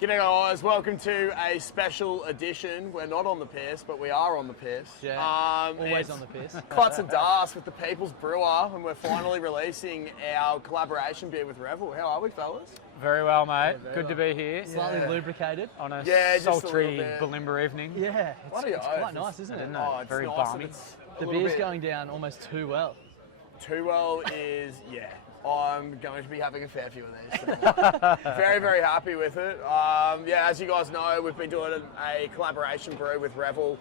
G'day guys, welcome to a special edition. We're not on the piss, but we are on the piss. Yeah, always on the piss. Clutz and Dust with the People's Brewer, and we're finally releasing our collaboration beer with Revel. How are we, fellas? Very well, mate. very Good to well. be here. Slightly lubricated. On a just a sultry little Bulimba evening. Yeah, Bloody it's oath. quite nice, isn't it? Oh, it's Very nice balmy. and it's a The little beer's bit- going down almost too well. Too well is, yeah. I'm going to be having a fair few of these. So very, very happy with it. Yeah, as you guys know, we've been doing a collaboration brew with Revel.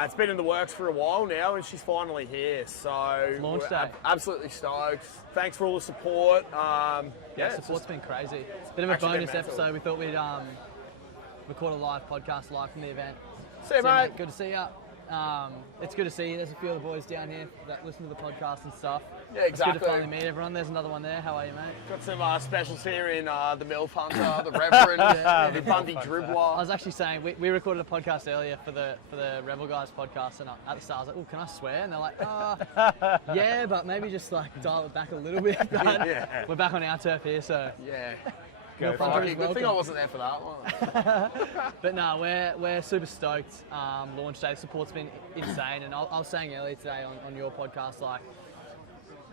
It's been in the works for a while now, and she's finally here. So Launch we're day. absolutely stoked. Thanks for all the support. Yeah, it's support's just been crazy. Bit of a actually been bonus mental. episode. We thought we'd record a live podcast live from the event. See you, mate. Good to see you. It's good to see you. There's a few of the boys down here that listen to the podcast and stuff. Yeah, exactly. It's good to finally meet everyone. There's another one there. How are you, mate? Got some specials here in the MILF Hunter, the Reverend, the Bundy I Dribbler. was actually saying, we recorded a podcast earlier for the Revel Guys podcast, and at the start I was like, oh, can I swear? And they're like, yeah, but maybe just like dial it back a little bit. But Yeah. we're back on our turf here, so. Yeah. No fun Fucking is good thing welcome. I wasn't there for that one. But no, we're super stoked. Launch day support's been insane, and I was saying earlier today on your podcast, like,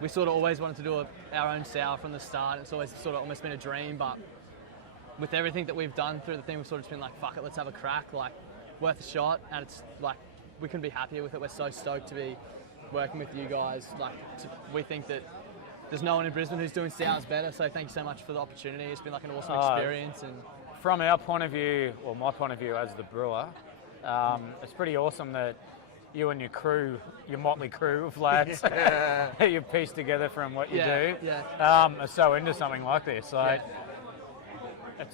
we sort of always wanted to do our own sour from the start. It's always sort of almost been a dream, but with everything that we've done through the thing, we've sort of just been like, fuck it, let's have a crack, like, worth a shot, and it's like, we couldn't be happier with it. We're so stoked to be working with you guys. Like, we think that there's no one in Brisbane who's doing sours better, so thank you so much for the opportunity. It's been like an awesome experience. And From our point of view, or my point of view as the brewer, it's pretty awesome that you and your crew, your motley crew of lads, that you pieced together from what you do, are so into something like this. Like, it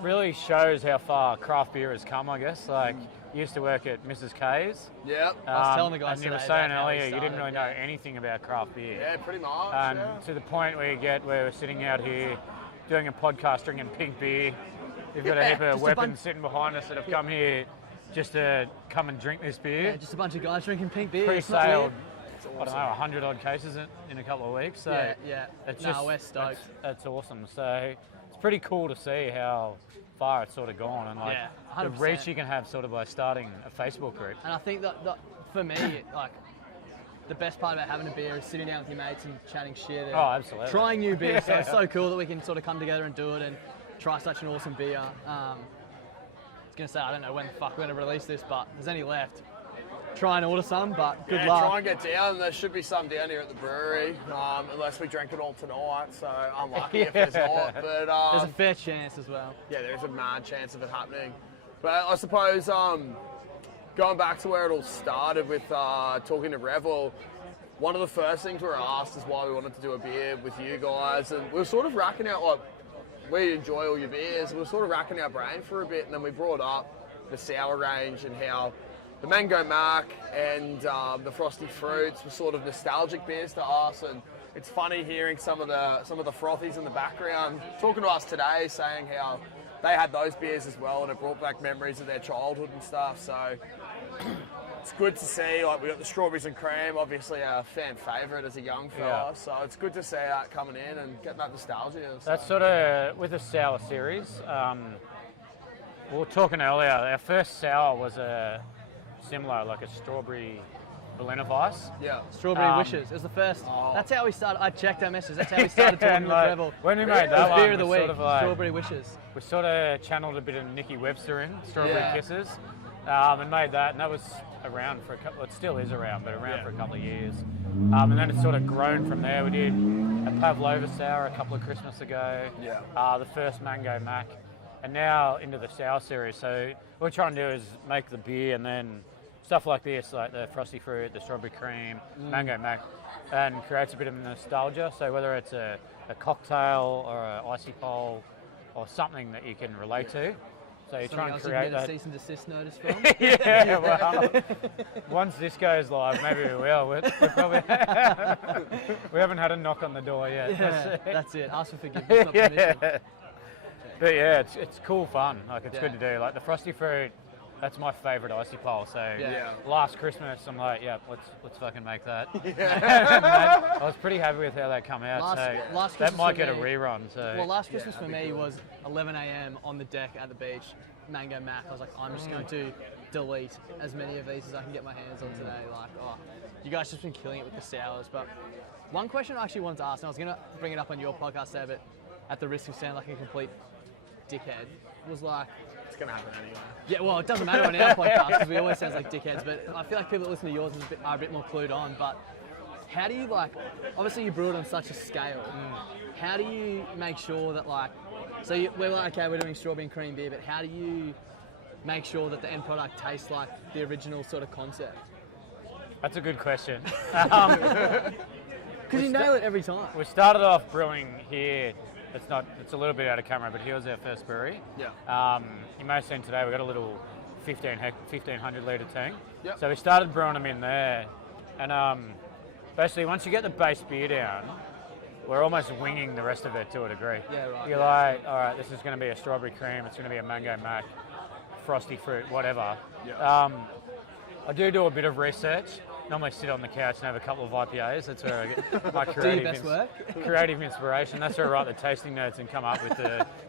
really shows how far craft beer has come, I guess. Like, you used to work at Mrs. K's. Yep. I was telling the guys and you were today saying about how we earlier you didn't started, really know anything about craft beer. Yeah, pretty much. And yeah. to the point where we're sitting out here doing a podcast drinking pink beer. We've got a heap of weapons sitting behind us that have come here just to come and drink this beer. yeah, just a bunch of guys drinking pink beer. It's not Pre-saled, weird. I don't know, 100 odd cases in a couple of weeks. So Yeah. it's No, just, we're stoked. That's awesome. So it's pretty cool to see how far it's sort of gone and like Yeah, the 100%. reach you can have sort of by starting a Facebook group. And I think that for me, like, the best part about having a beer is sitting down with your mates and chatting shit and Oh, absolutely. trying new beers. So it's so cool that we can sort of come together and do it and try such an awesome beer. I was going to say, I don't know when the fuck we're going to release this, but there's any left. Try and order some, but good luck. Try and get down. There should be some down here at the brewery, unless we drink it all tonight. So unlucky if there's not. But There's a fair chance as well. yeah, there's a mad chance of it happening. But I suppose going back to where it all started with talking to Revel, one of the first things we were asked is why we wanted to do a beer with you guys, and we were sort of racking out, like, we enjoy all your beers. We were sort of racking our brain for a bit, and then we brought up the sour range and how the Mango Mac and the Frosty Fruits were sort of nostalgic beers to us, and it's funny hearing some of the frothies in the background talking to us today, saying how they had those beers as well, and it brought back memories of their childhood and stuff. So it's good to see. Like, we got the strawberries and cream, obviously our fan favourite as a young fella. Yeah. So it's good to see that coming in and getting that nostalgia. So. That's sort of with the sour series. We were talking earlier. Our first sour was a similar, like a strawberry Berliner Weiss. Yeah. Strawberry Wishes. It was the first. Oh. That's how we started. I checked our messages. That's how we started talking and with like, Revel. when we made that Beer one, of the we week. sort of like, Strawberry Wishes. we sort of channeled a bit of Nikki Webster in Strawberry Yeah. Kisses, and made that, and that was around for a couple. It still is around, but around for a couple of years. And then it's sort of grown from there. We did a Pavlova sour a couple of Christmas ago. Yeah. The first Mango Mac, and now into the sour series. So what we're trying to do is make the beer and then stuff like this, like the Frosty Fruit, the Strawberry Cream, Mango Mac, and creates a bit of nostalgia. So whether it's a cocktail or an icy pole or something that you can relate to. So you're trying to create that. Cease and desist notice from. Yeah, well, once this goes live, maybe we will. We're probably we haven't had a knock on the door yet. Yeah, that's it. Ask for forgiveness, not permission. But yeah, it's cool fun. Like, it's good to do. Like the Frosty Fruit, That's my favourite icy pole. So Yeah. last Christmas, I'm like, yeah, let's fucking make that. Yeah. I was pretty happy with how that come out. Last that Christmas might for get a me- rerun. So Well, last Christmas for that'd be me good. was 11 a.m. on the deck at the beach, mango mac. I was like, I'm just going to delete as many of these as I can get my hands on today. Like, oh, you guys just been killing it with the sours. But one question I actually wanted to ask, and I was going to bring it up on your podcast there, but at the risk of sounding like a complete dickhead, was like, It's gonna happen anyway. yeah, well, it doesn't matter on our podcast because we always sound like dickheads, but I feel like people that listen to yours are a bit more clued on. But how do you, like, obviously you brew it on such a scale, how do you make sure that, like, so we're like, okay, we're doing strawberry and cream beer, but how do you make sure that the end product tastes like the original sort of concept? that's a good question. Because you nail it every time. We started off brewing here. It's a little bit out of camera, but here was our first brewery. Yeah. You may have seen today we got a little 1,500 litre tank. Yep. So we started brewing them in there, and basically once you get the base beer down, we're almost winging the rest of it to a degree. Yeah, right. You're like, all right, this is going to be a strawberry cream, it's going to be a mango mac, frosty fruit, whatever. Yeah. I do a bit of research. Normally sit on the couch and have a couple of IPAs. That's where I get my Do creative, your best work. creative inspiration. That's where I write the tasting notes and come up with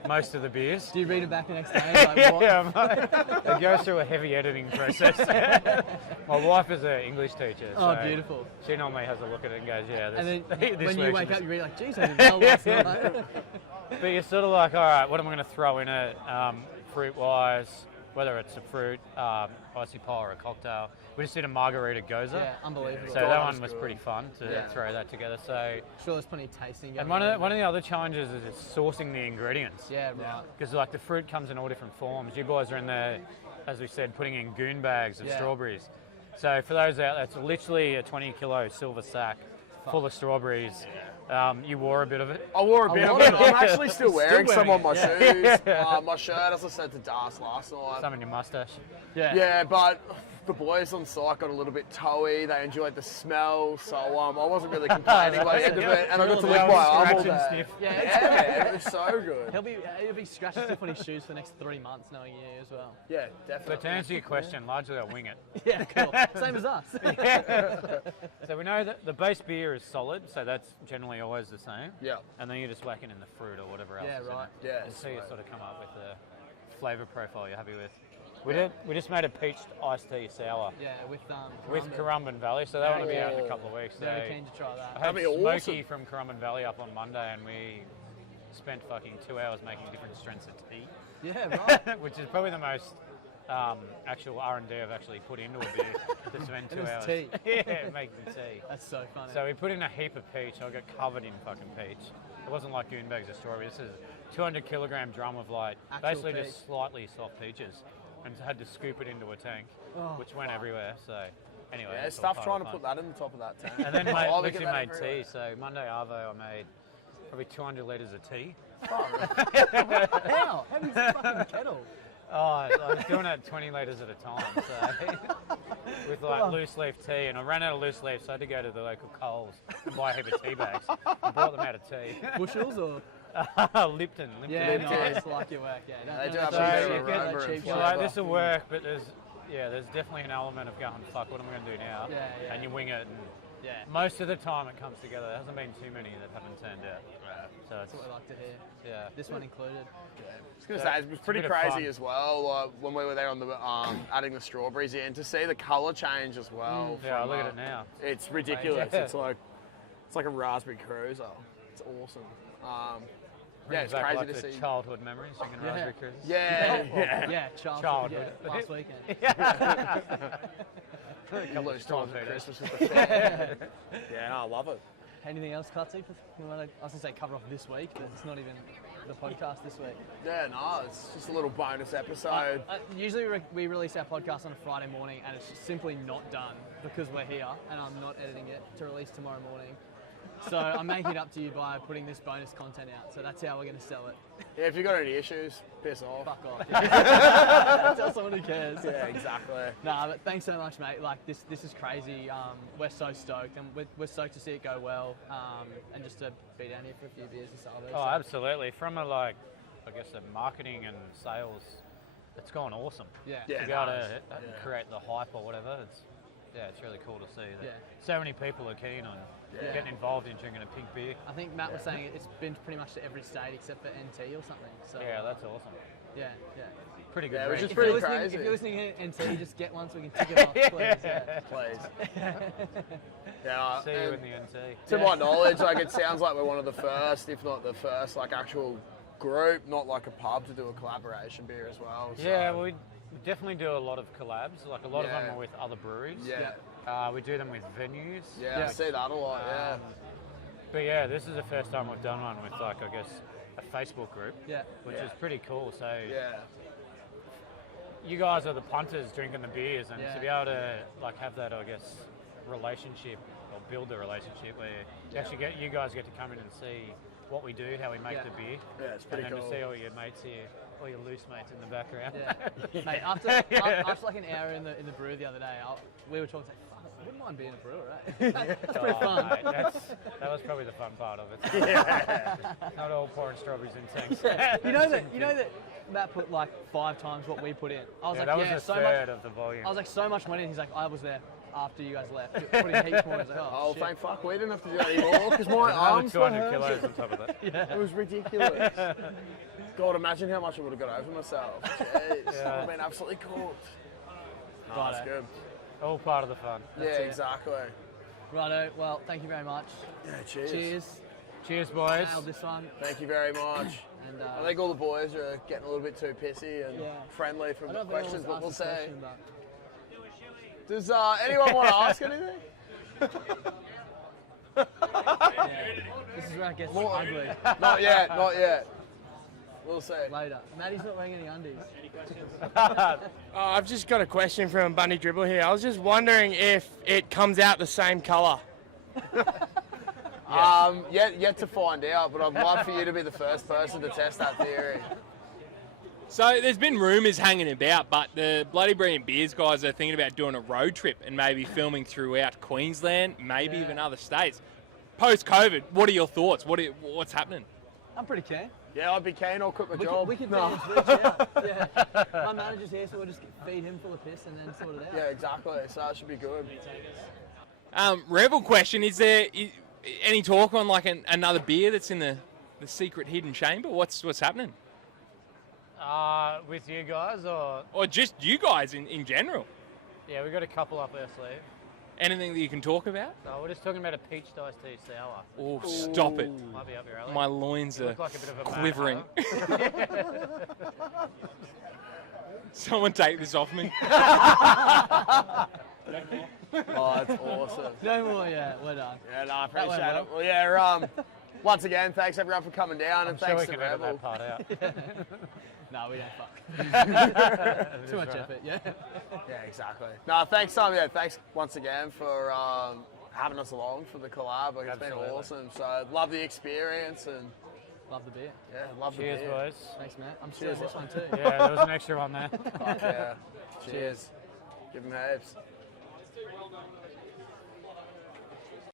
most of the beers. Do you read it back the next day? Like, what? Yeah, mate. It goes through a heavy editing process. My wife is an English teacher. Oh, so beautiful. She normally has a look at it and goes, yeah, this, And then this when you version wake is- up, you read like, geez, I did well last night. But you're sort of like, all right, what am I going to throw in it, fruit-wise, whether it's a fruit, icy pole or a cocktail. We just did a margarita goza. Yeah, unbelievable. So that one was pretty fun to throw that together. So, Sure, there's plenty of tasting. and going one of the other challenges is just sourcing the ingredients. Yeah, right. Because like the fruit comes in all different forms. You boys are in there, as we said, putting in goon bags of Yeah. strawberries. So for those out there, it's literally a 20-kilo silver sack full of strawberries. You wore a bit of it. I wore a bit of it. I'm actually still wearing some on my wearing shoes. My shirt, as I said to Das last night. Some in your mustache. Yeah. Yeah, but the boys on site got a little bit toey. They enjoyed the smell, so I wasn't really complaining by the end of it. And I got to lick my arm all Scratch and day. sniff. Yeah, Yeah, it was so good. he'll be scratching stuff on his shoes for the next 3 months, knowing you as well. Yeah, definitely. But to answer your question, largely I wing it. Yeah, cool. Same as us. So we know that the base beer is solid, so that's generally always the same. Yeah. And then you just whack it in the fruit or whatever else. Yeah, is in right. it. Yeah, Until you sweet. sort of come up with the flavour profile you're happy with. We just made a peached iced tea sour Yeah, with with Currumbin Valley, so that one will be out in a couple of weeks. So Very keen to try I that. had That'd be Smokey awesome. from Currumbin Valley up on Monday, and we spent fucking 2 hours making different strengths of tea, Yeah, right. which is probably the most actual R&D I've actually put into a beer to spend 2 was hours. tea. Yeah, making tea. That's so funny. So we put in a heap of peach. I got covered in fucking peach. It wasn't like goon bags of strawberry. This is a 200 kilogram drum of like Actual basically peach. just slightly soft peaches, and had to scoop it into a tank, which went everywhere. So anyway, Yeah, it's all stuff part trying of to the put that in the top of that tank. fun. And then Oh, we literally get that made everywhere. tea. So Monday Arvo, I made probably 200 litres of tea. How? How big's the fucking kettle? Oh, I was doing it 20 litres at a time, so with like loose leaf tea, and I ran out of loose leaf, so I had to go to the local Coles and buy a heap of tea bags. I brought them out of tea. Bushels or? Lipton. Yeah, Lipton. nice. Like your work. Yeah. They do have So a bit you of get aroma that and cheap You're shit. like, this will work, but there's definitely an element of going, fuck, what am I going to do now? Yeah, yeah. And you wing it, and Yeah. most of the time it comes together. There hasn't been too many that haven't turned out. So it's, That's what we like to hear. yeah. This one included. I was going to say, it was pretty bit of crazy fun. as well when we were there on the adding the strawberries in to see the colour change as well. Yeah, from, look at it now. It's ridiculous. Yeah. It's like a raspberry cruiser. It's awesome. Yeah, Brings it's back, crazy like, to the see. childhood memories. You can raspberry cruises. Yeah, yeah. Yeah, Childhood. Yeah, last weekend. A couple of Strong times at feeders. Christmas with the family. Yeah, no, I love it. Anything else, Clutzy? I was going to say cover off this week, but it's not even the podcast this week. Yeah, no, it's just a little bonus episode. Usually we release our podcast on a Friday morning, and it's just simply not done because we're here, and I'm not editing it to release tomorrow morning. So I'm making it up to you by putting this bonus content out. So that's how we're going to sell it. Yeah, if you got any issues, piss off. Fuck off. Tell someone who cares. Yeah, exactly. Nah, but thanks so much, mate. Like this is crazy. We're so stoked, and we're stoked to see it go well, and just to be down here for a few beers and celebrate. Oh, absolutely. From a I guess a marketing and sales it's gone awesome. Yeah. To Yeah, be able nice. to create the hype or whatever, it's really cool to see that so many people are keen on getting involved in drinking a pink beer. I think Matt was saying it's been pretty much to every state except for NT or something. So Yeah, that's awesome. yeah. Pretty good. Yeah, which drink. is pretty If crazy. you're listening to NT, just get one so we can tick it off, please. Yeah. Please. Yeah, See you and in the NT. to my knowledge, like it sounds like we're one of the first, if not the first, like actual group, not like a pub, to do a collaboration beer as well. So. Yeah, we definitely do a lot of collabs. Like a lot of them are with other breweries. Yeah. We do them with venues. Yeah, I see that a lot. Yeah. But yeah, this is the first time we've done one with like I guess a Facebook group. Yeah. Which is pretty cool. So Yeah. you guys are the punters drinking the beers, and Yeah. to be able to like have that, I guess, relationship or build the relationship where you guys get to come in and see what we do, how we make the beer, Yeah, it's pretty and then cool. to see all your mates here, all your loose mates in the background. Yeah. Mate, after like an hour in the brew the other day, we were talking, like, fuck, I wouldn't mind being a brewer, right? It's pretty fun. Mate, that was probably the fun part of it. Yeah. Not all pouring strawberries and things. You know that Matt put like 5 times what we put in. I was like, that was yeah, a so third much. of the volume. I was like, so much went in. He's like, I was there after you guys left, putting heaps more. I was like, Oh, shit. thank fuck, we didn't have to do that anymore because my arms were 200 hurting. kilos on top of that. It was ridiculous. God, imagine how much I would have got over myself. Jeez, I would have been absolutely cooked. Oh, that's good. All part of the fun. Yeah, exactly. Righto. Well, thank you very much. Yeah, cheers. Cheers. Cheers, boys. Nailed this one. Thank you very much. And I think all the boys are getting a little bit too pissy and friendly from I the don't think questions, but anyone's we'll asked see. this question, but- Does anyone want to ask anything? This is where it gets ugly. Not yet, not yet. We'll see. Later. Maddie's not wearing any undies. I've just got a question from Bunny Dribble here. I was just wondering if it comes out the same colour. Yet to find out, but I'd love for you to be the first person to test that theory. So there's been rumours hanging about, but the Bloody Brilliant Beers guys are thinking about doing a road trip and maybe filming throughout Queensland, maybe even other states. Post-COVID, what are your thoughts? What's happening? I'm pretty keen. Yeah, I'd be keen. I'll quit my job. We could No. manage this, yeah. My manager's here, so we'll just feed him full of piss and then sort it out. Yeah, exactly. So that should be good. Revel question, is there any talk on like another beer that's in the secret hidden chamber? What's happening? With you guys, Or just you guys in general? yeah, we got a couple up our sleeve. Anything that you can talk about? No, we're just talking about a peach iced tea sour. Oh, stop it. Might be up your alley. My loins You are look like a bit of a quivering. mad Someone take this off me. Oh, that's awesome. No more, yeah, we're done. Yeah, no, I That went appreciate it. well. Well, yeah, once again, thanks everyone for coming down, I'm and sure thanks we to can edit Revel. that part out. No, we don't fuck. Too much right. effort, yeah. Yeah, exactly. No, thanks, thanks once again for having us along for the collab. Like, it's been Absolutely. awesome. So, love the experience and Love the beer. yeah, love Cheers, the beer. boys. Thanks, Matt. I'm stealing this one too. Yeah, there was an extra one there. Fuck yeah. Cheers. Give them heaps.